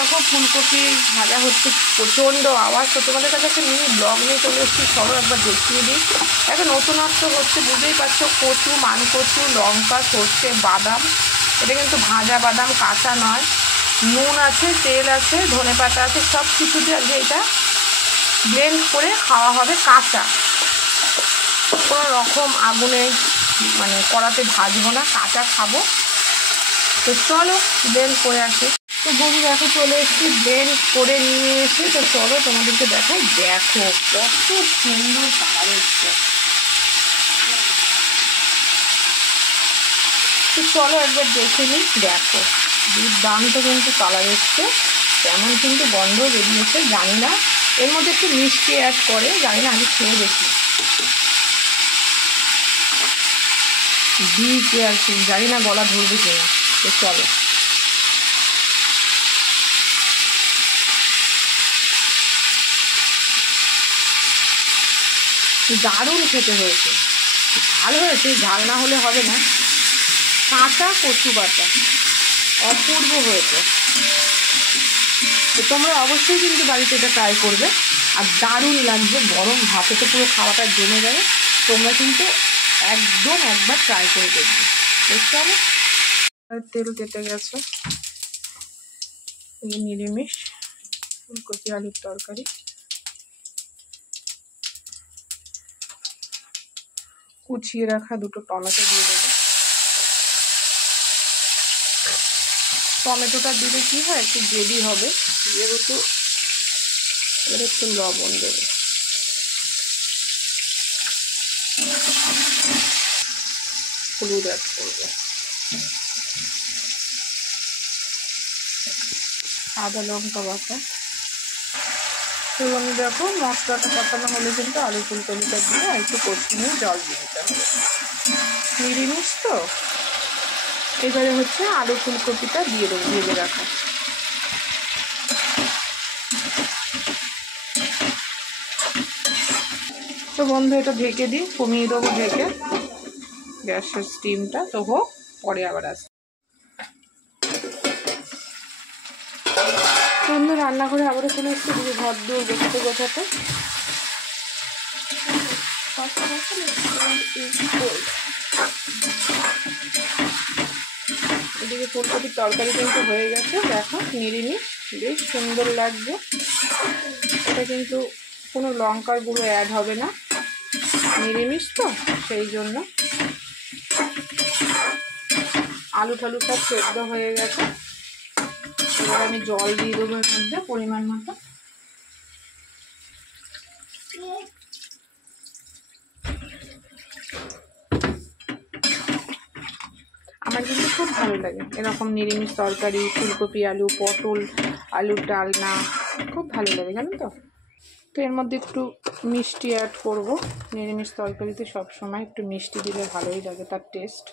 দেখো ফুলকপি ভাজা হচ্ছে, প্রচণ্ড আওয়াজ। তো তোমাদের কাছে একটা মিনি ব্লগ নিয়ে চলে এসেছি, চলো একবার দেখিয়ে দিই। একটা নতুনত্ব হচ্ছে, বুঝতেই পারছো, কচু, মানকচু, লঙ্কা, সর্ষে, বাদাম। এটা কিন্তু ভাজা বাদাম, কাঁচা নয়। নুন আছে, তেল আছে, ধনেপাতা আছে, সব কিছুতে আজকে এটা ব্লেন্ড করে খাওয়া হবে কাঁচা। কোনো রকম আগুনে মানে কড়াতে ভাজবো না, কাঁচা খাবো। তো চলো ব্লেন্ড করে আসি। তো বন্ধু দেখো চলে এসেছি, ব্লেন্ড করে নিয়ে এসে তো চলো তোমাদেরকে দেখাই। দেখো কত সুন্দর কালার এসছে। তো চলো একবার দেখে নিই। দেখো দুর্দান্ত কিন্তু কালার এসছে, তেমন কিন্তু গন্ধ বেরিয়েছে। জানি না এর মধ্যে একটু মিষ্টি অ্যাড করে, জানি না, আমি খেয়ে দেখি। বি কেয়ারফুল, জানি না গলা ধরবে কিনা। তো চলো দারুণ খেতে হয়েছে, ঝাল হয়েছে, ঝাল না হলে হবে না। কাঁচা কচু বাটা অপূর্ব হয়েছে। তো তোমরা অবশ্যই কিন্তু বাড়িতে এটা ট্রাই করবে, আর দারুণ লাগবে। গরম ভাতে তো পুরো খাওয়াটা জমে যাবে। তোমরা কিন্তু একদম একবার ট্রাই করে দেখবে। দেখতে হবে তেল কেটে গেছে। এই নিরামিষ ফুলকপি আলুর তরকারি। কুচিয়ে রাখা দুটো টমেটো দিয়ে দেবো। টমেটোটা দিলে কি হয়, একটু গ্রেভি হবে যেহেতু। এবার একটু লবণ দেবে, হলুদ অ্যাড করবো, আদা লঙ্কা বাটা। এবং দেখো মশলাটা কষানো হলে কিন্তু আলু ফুলকপিটা দিয়ে আর একটু কষিয়ে জল দিয়ে দিতে হবে। নিরামিষ তো, এবারে হচ্ছে আলু ফুলকপিটা দিয়ে দেবো ভেজে রাখা। তো বন্ধু এটা ঢেকে দিই, কমিয়ে দেবো ঢেকে গ্যাসের স্টিমটা। তো হোক, পরে আবার আসে। বন্ধু রান্নাঘরে আবারও চলে এসছে, কিছু ঘর দূর গোছাতে গোছাতে। এদিকে ফুলকপির তরকারি কিন্তু হয়ে গেছে। দেখো নিরামিষ, বেশ সুন্দর লাগবে। এটা কিন্তু কোনো লঙ্কার গুঁড়ো অ্যাড হবে না, নিরামিষ তো সেই জন্য। আলু ঠালু সব সেদ্ধ হয়ে গেছে। এবার আমি জল দিয়ে দেবো এর মধ্যে পরিমাণ মতো। আমার কিন্তু খুব ভালো লাগে এরকম নিরামিষ তরকারি, ফুলকপি আলু, পটল আলুর ডালনা, খুব ভালো লাগে জানো তো। তো এর মধ্যে একটু মিষ্টি অ্যাড করব। নিরামিষ তরকারিতে সবসময় একটু মিষ্টি দিলে ভালোই লাগে, তার টেস্ট।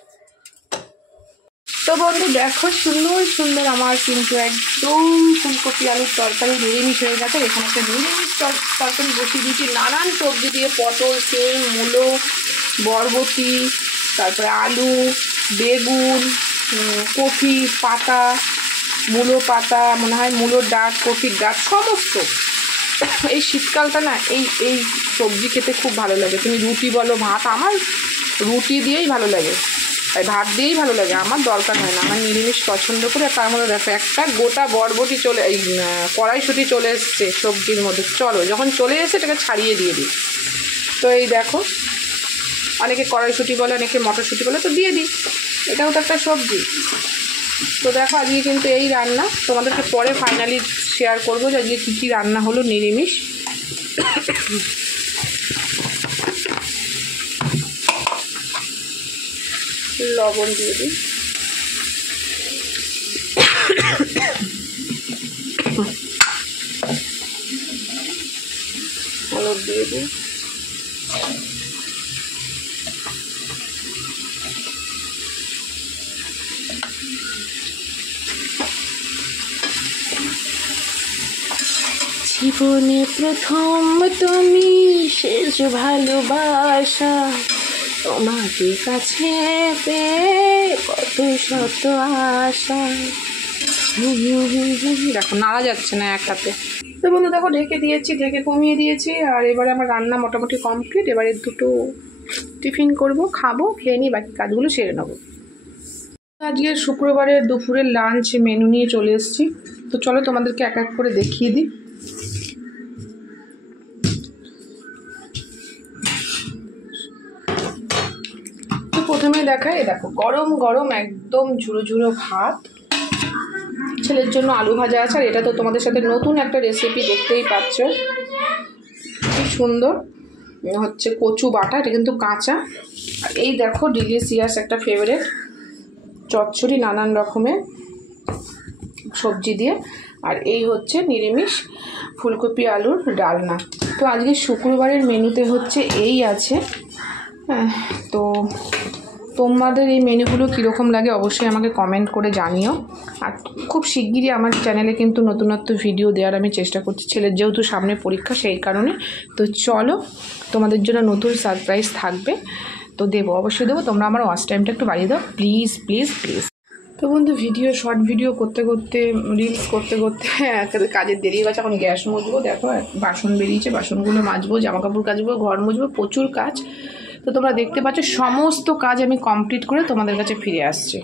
তো বন্ধু দেখো সুন্দর সুন্দর আমার কিন্তু একদম ফুলকপি আলুর তরকারি নিরামিষ হয়ে গেছে। এখানে একটা নিরামিষ তরকারি বসিয়ে দিয়েছি নানান সবজি দিয়ে, পটল, সিম, মূলো, বরবটি, তারপরে আলু, বেগুন, কফি পাতা, মূলো পাতা, মনে হয় মূলোর ডাঁট, কফির ডাঁট, সমস্ত। এই শীতকালটা না এই এই সবজি খেতে খুব ভালো লাগে। তুমি রুটি বলো, ভাত, আমার রুটি দিয়েই ভালো লাগে, তাই ভাত দিয়েই ভালো লাগে। আমার দরকার হয় না, আমার নিরামিষ পছন্দ করে। তার মধ্যে দেখো একটা গোটা বরবটি চলে, এই কড়াইশুঁটি চলে এসছে সবজির মধ্যে। চলো যখন চলে এসে এটাকে ছাড়িয়ে দিয়ে দিই। তো এই দেখো, অনেকে কড়াইশুঁটি বলে, অনেকে মটরশুঁটি বলে, তো দিয়ে দিই, এটাও তো একটা সবজি। তো দেখো আজকে কিন্তু এই রান্না, তোমাদেরকে পরে ফাইনালি শেয়ার করবো যে আজকে কী কী রান্না হলো নিরামিষ। লবণ দিয়ে দিই, হলুদ দিয়ে দিই, জীবনে প্রথম তুমি, শেষ ভালোবাসা, তোমাকে কাছে পেয়ে কত শত আশা। দেখো নাড়া যাচ্ছে না এক হাতে। তো বন্ধু দেখো ঢেকে দিয়েছি, ঢেকে কমিয়ে দিয়েছি। আর এবারে আমার রান্না মোটামুটি কমপ্লিট। এবারে দুটো টিফিন করব, খাবো, খেয়ে নিয়ে বাকি কাজগুলো সেরে নেবো। আজকে শুক্রবারের দুপুরের লাঞ্চ মেনু নিয়ে চলে এসেছি। তো চলো তোমাদেরকে এক এক করে দেখিয়ে দিই। তো প্রথমে দেখাই, দেখো গরম গরম একদম ঝুড়ো ঝুড়ো ভাত, ছেলের জন্য আলু ভাজা আছে। আর এটা তো তোমাদের সাথে নতুন একটা রেসিপি, দেখতেই পাচ্ছ কি সুন্দর হচ্ছে কচু বাটা, এটা কিন্তু কাঁচা। আর এই দেখো ডিলিশিয়াস একটা ফেভারিট চচ্চড়ি নানান রকমের সবজি দিয়ে। আর এই হচ্ছে নিরামিষ ফুলকপি আলুর ডালনা। তো আজকে শুক্রবারের মেনুতে হচ্ছে এই আছে। তো তোমাদের এই মেনুগুলো কীরকম লাগে অবশ্যই আমাকে কমেন্ট করে জানিও। আর খুব শিগগিরই আমার চ্যানেলে কিন্তু নতুনত্ব ভিডিও দেওয়ার আমি চেষ্টা করছি, ছেলের যেহেতু সামনে পরীক্ষা সেই কারণে। তো চলো তোমাদের জন্য নতুন সারপ্রাইজ থাকবে, তো দেবো, অবশ্যই দেবো। তোমরা আমার ওয়াচ টাইমটা একটু বাড়িয়ে দাও প্লিজ প্লিজ প্লিজ। তো বন্ধু শর্ট ভিডিও করতে করতে, রিলস করতে করতে কাজের দেরি হয়ে গেছে। এখন গ্যাস মুছবো, দেখো বাসন বেরিয়েছে, বাসনগুলো মাজবো, জামাকাপড় কাচবো, ঘর মুছবো, প্রচুর কাজ। তো তোমরা দেখতে পাচ্ছ সমস্ত কাজ আমি কমপ্লিট করে তোমাদের কাছে ফিরে আসছি।